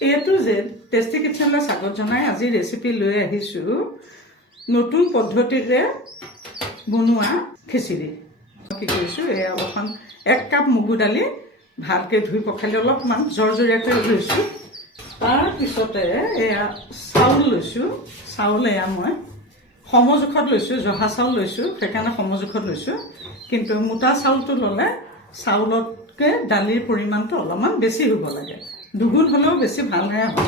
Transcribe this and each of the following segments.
এইটো যে টেষ্টি কিটচেনলৈ স্বাগত জনাই আজি ৰেচিপি লৈ আহিছোঁ নতুন পদ্ধতিৰে বনোৱা খিচিৰি। কি কৰিছোঁ, এয়া অলপমান 1 কাপ মগু দালি ভালকৈ ধুই পখালি অলপমান জৰজৰীয়াকৈ লৈছোঁ। তাৰপিছতে এয়া চাউল লৈছোঁ। চাউল এয়া মই সমজোখত লৈছোঁ, জহা চাউল লৈছোঁ, সেইকাৰণে সমজোখত লৈছোঁ। কিন্তু মোটা চাউলটো ল'লে চাউলতকৈ দালিৰ পৰিমাণটো অলপমান বেছি হ'ব লাগে, দুগুণ হ'লেও বেছি ভালহে হ'ব।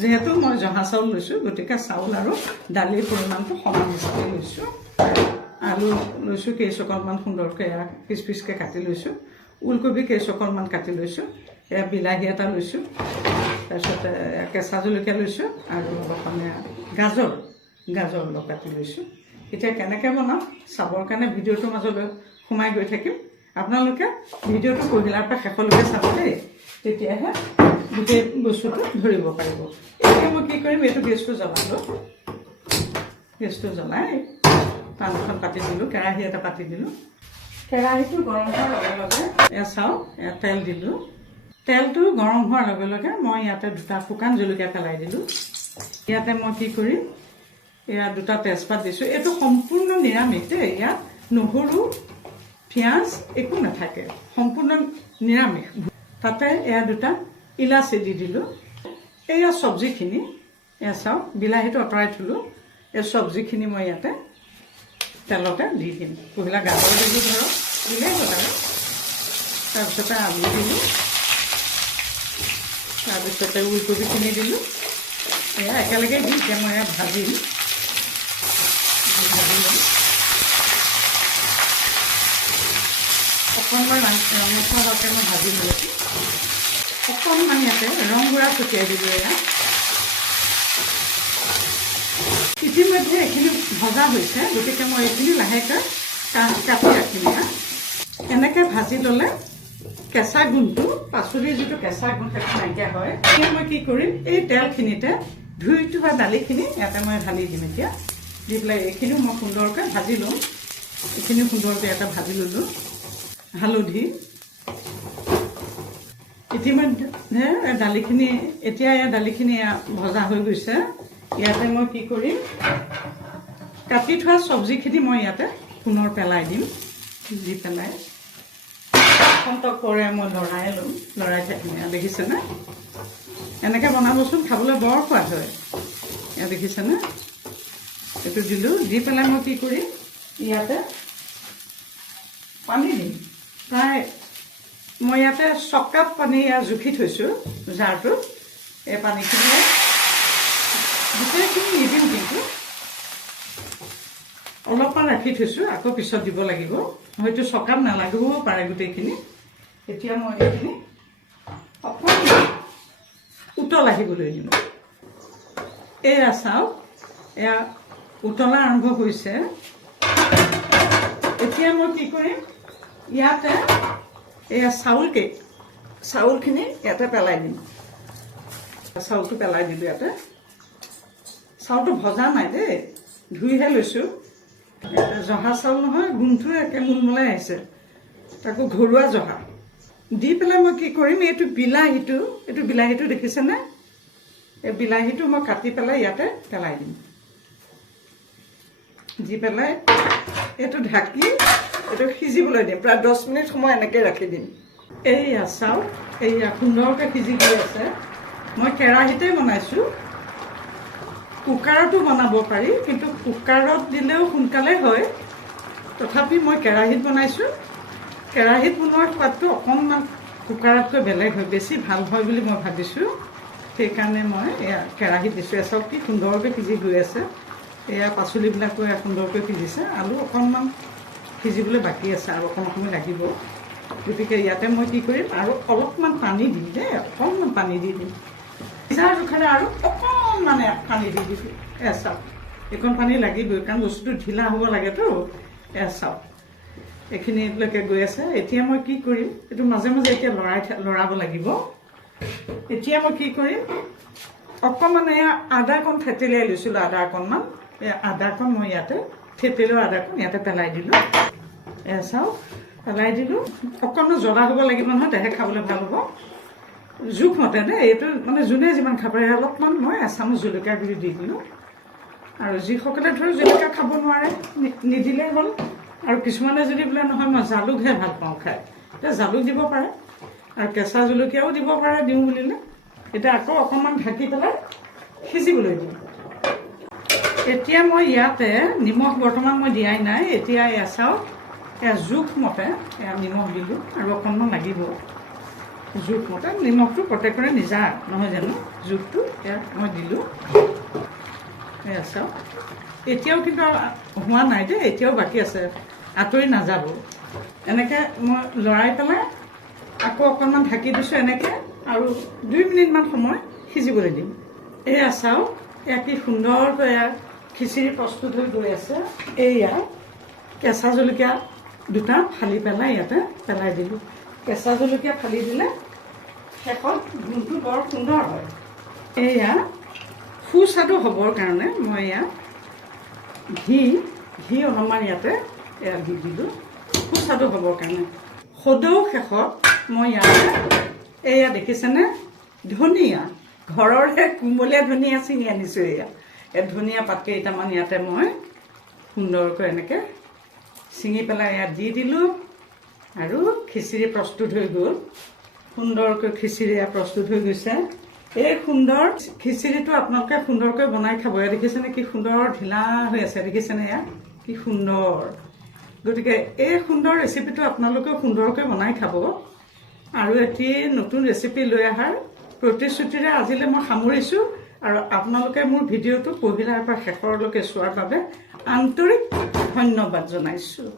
যিহেতু মই জহা চাউল লৈছোঁ, গতিকে চাউল আৰু দালিৰ পৰিমাণটো সমান হিচাপে লৈছোঁ। আলু লৈছোঁ কেইচকলমান সুন্দৰকৈ, এয়া পিচ পিচকৈ কাটি লৈছোঁ। ওলকবি কেইচকলমান কাটি লৈছোঁ। এয়া বিলাহী এটা লৈছোঁ, তাৰপিছতে কেঁচা জলকীয়া লৈছোঁ আৰু অলপমান গাজৰ অলপ কাটি লৈছোঁ। এতিয়া কেনেকৈ বনাম চাবৰ কাৰণে ভিডিঅ'টোৰ মাজলৈ সোমাই গৈ থাকিম। আপোনালোকে ভিডিঅ'টো পহিলাৰ পৰা শেষলৈকে চাব দেই, তেতিয়াহে গোটেই বস্তুটো ধৰিব পাৰিব। এতিয়া মই কি কৰিম, এইটো গেছটো জ্বলালোঁ। গেছটো জ্বলাই পান এখন পাতি দিলোঁ, কেৰাহী এটা পাতি দিলোঁ। কেৰাহীটো গৰম হোৱাৰ লগে লগে এয়া চাওক, এয়া তেল দিলোঁ। তেলটো গৰম হোৱাৰ লগে লগে মই ইয়াতে 2টা শুকান জলকীয়া পেলাই দিলোঁ। ইয়াতে মই কি কৰিম, এয়া 2টা তেজপাত দিছোঁ। এইটো সম্পূৰ্ণ নিৰামিষ দেই, ইয়াত নহৰু পিঁয়াজ একো নাথাকে, সম্পূৰ্ণ নিৰামিষ। তাতে এয়া 2টা ইলাচি দি দিলোঁ। এয়া চব্জিখিনি, এয়া চাওক বিলাহীটো আঁতৰাই থলোঁ। এই চব্জিখিনি মই ইয়াতে তেলতে দি দিম। পহিলা গাজৰ দিলোঁ, ধৰক দিলেই হ'ল আৰু। তাৰপিছতে আলু দিলোঁ, তাৰপিছতে ওলকবিখিনি দিলোঁ। এয়া একেলগে দি এতিয়া মই ইয়াত ভাজিম। অকণমান ৰঙচুৱা হোৱাকৈ মই ভাজি লৈছোঁ। অকণমান ইয়াতে ৰং গুড়া ছটিয়াই দিলোঁ। এয়া ইতিমধ্যে এইখিনি ভজা হৈছে, গতিকে মই এইখিনি লাহেকৈ কাটি ৰাখিম। এনেকৈ ভাজি ল'লে কেঁচা গুণটো, পাচলিৰ যিটো কেঁচা গুণ সেইটো নাইকিয়া হয়। এতিয়া মই কি কৰিম, এই তেলখিনিতে ধুই থোৱা দালিখিনি ইয়াতে মই ঢালি দিম। এতিয়া দি পেলাই এইখিনিও মই সুন্দৰকৈ ভাজি ল'ম। এইখিনিও সুন্দৰকৈ ইয়াতে ভাজি ল'লোঁ। হালধি ইতিমধ্যে দালিখিনি, এতিয়া এয়া দালিখিনি ভজা হৈ গৈছে। ইয়াতে মই কি কৰিম, কাটি থোৱা চব্জিখিনি মই ইয়াতে পুনৰ পেলাই দিম। দি পেলাই সন্তকৰে মই লৰাই ল'ম, লৰাই থাকিম। এয়া দেখিছেনে, এনেকৈ বনাবচোন, খাবলৈ বৰ সোৱাদ হয়। এয়া দেখিছেনে, এইটো দিলোঁ। দি পেলাই মই কি কৰিম, ইয়াতে পানী দিম। প্ৰায় মই ইয়াতে 6 কাপ পানী জুখি থৈছোঁ জাৰটোত। এই পানীখিনি গোটেইখিনি নিদিম, কিন্তু অলপমান ৰাখি থৈছোঁ, আকৌ পিছত দিব লাগিব। হয়তো 6 কাপ নালাগিবও পাৰে গোটেইখিনি। এতিয়া মই এইখিনি অকণমান উতল আহিবলৈ দিম। এয়া চাওক, এয়া উতলা আৰম্ভ হৈছে। এতিয়া মই কি কৰিম, ইয়াতে এয়া চাউলখিনি ইয়াতে পেলাই দিম। চাউলটো পেলাই দিলোঁ ইয়াতে। চাউলটো ভজা নাই দেই, ধুইহে লৈছোঁ। জহা চাউল নহয়, গোন্ধটো একে মুলমলাই আহিছে, তাকো ঘৰুৱা জহা। দি পেলাই মই কি কৰিম, এইটো বিলাহীটো দেখিছেনে, এই বিলাহীটো মই কাটি পেলাই ইয়াতে পেলাই দিম। দি পেলাই এইটো ঢাকি এইটো সিজিবলৈ দিম। প্ৰায় 10 মিনিট সময় এনেকৈ ৰাখি দিম। এইয়া চাওক, এইয়া সুন্দৰকৈ সিজি গৈ আছে। মই কেৰাহীতে বনাইছোঁ, কুকাৰতো বনাব পাৰি, কিন্তু কুকাৰত দিলেও সোনকালে হয়। তথাপি মই কেৰাহীত বনাইছোঁ। কেৰাহীত বনোৱাৰ সোৱাদটো অকণমান কুকাৰতকৈ বেলেগ হয়, বেছি ভাল হয় বুলি মই ভাবিছোঁ। সেইকাৰণে মই এয়া কেৰাহীত দিছোঁ। চাওক কি সুন্দৰকৈ সিজি গৈ আছে। এয়া পাচলিবিলাকো সুন্দৰকৈ সিজিছে। আলু অকণমান সিজিবলৈ বাকী আছে, আৰু অকণমান সময় লাগিব। গতিকে ইয়াতে মই কি কৰিম, আৰু অলপমান পানী দিম দেই, অকণমান পানী দি দিম। সিজাৰ জোখাৰে আৰু অকণমান পানী দি দিছোঁ। এয়া চাওক, এইকণ পানী লাগিবই, কাৰণ বস্তুটো ঢিলা হ'ব লাগেতো। এয়া চাওক, এইখিনিলৈকে গৈ আছে। এতিয়া মই কি কৰিম, এইটো মাজে মাজে এতিয়া লৰাব লাগিব। এতিয়া মই কি কৰিম, অকণমান এয়া আদাকণ থেতেলিয়াই লৈছিলোঁ, আদা অকণমান। এই আদাকণ মই ইয়াতে থেতেলিওৱা আদাকণ ইয়াতে পেলাই দিলোঁ। এয়া চাওক, পেলাই দিলোঁ। অকণমান জ্বলা হ'ব লাগিব নহয়, তেহে খাবলৈ ভাল হ'ব। জোখমতে দেই, এইটো মানে যোনে যিমান খাব পাৰে। অলপমান মই এচামুচ জলকীয়া গুড়ি দি দিলোঁ। আৰু যিসকলে ধৰক জলকীয়া খাব নোৱাৰে নিদিলেই হ'ল। আৰু কিছুমানে যদি বোলে নহয় মই জালুকহে ভাল পাওঁ খাই, এতিয়া জালুক দিব পাৰে, আৰু কেঁচা জলকীয়াও দিব পাৰে দিওঁ বুলিলে। এতিয়া আকৌ অকণমান ঢাকি পেলাই সিজিবলৈ দিম। এতিয়া মই ইয়াতে নিমখ বৰ্তমান মই দিয়াই নাই। এতিয়া এয়া চাওক, এয়া জোখমতে এয়া নিমখ দিলোঁ, আৰু অকণমান লাগিব জোখমতে। নিমখটো প্ৰত্যেকৰে নিজা নহয় জানো, জোখটো এয়া মই দিলোঁ। এয়া চাওক, এতিয়াও কিন্তু হোৱা নাই দেই, এতিয়াও বাকী আছে, আঁতৰি নাযাব। এনেকৈ মই লৰাই পেলাই আকৌ অকণমান ঢাকি দিছোঁ এনেকৈ, আৰু 2 মিনিটমান সময় সিজিবলৈ দিম। এয়া চাওক, এয়া কি সুন্দৰকৈ এয়া খিচিৰি প্ৰস্তুত হৈ গৈ আছে। এয়া কেঁচা জলকীয়া দুটা ফালি পেলাই ইয়াতে পেলাই দিলোঁ। কেঁচা জলকীয়া ফালি দিলে শেষত গোন্ধটো বৰ সুন্দৰ হয়। এয়া সুস্বাদু হ'বৰ কাৰণে মই এয়া ঘি অলপমান ইয়াতে এয়া দি দিলোঁ, সুস্বাদু হ'বৰ কাৰণে। সদৌ শেষত মই ইয়াতে এয়া দেখিছেনে, ধনিয়া, ঘৰৰে কুমলীয়া ধনিয়া ছিঙি আনিছোঁ। এয়া ধনিয়া পাত কেইটামান ইয়াতে মই সুন্দৰকৈ এনেকৈ ছিঙি পেলাই ইয়াত দি দিলোঁ, আৰু খিচিৰি প্ৰস্তুত হৈ গ'ল। সুন্দৰকৈ খিচিৰি প্ৰস্তুত হৈ গৈছে। এই সুন্দৰ খিচিৰিটো আপোনালোকে সুন্দৰকৈ বনাই খাব। এয়া দেখিছেনে কি সুন্দৰ ঢিলা হৈ আছে, দেখিছেনে এয়া কি সুন্দৰ। গতিকে এই সুন্দৰ ৰেচিপিটো আপোনালোকেও সুন্দৰকৈ বনাই খাব। আৰু এটি নতুন ৰেচিপি লৈ অহাৰ প্ৰতিশ্ৰুতিৰে আজিলৈ মই সামৰিছোঁ। আৰু আপোনালোকে মোৰ ভিডিঅ'টো পহিলাৰ পৰা শেষৰলৈকে চোৱাৰ বাবে আন্তৰিক ধন্যবাদ জনাইছোঁ।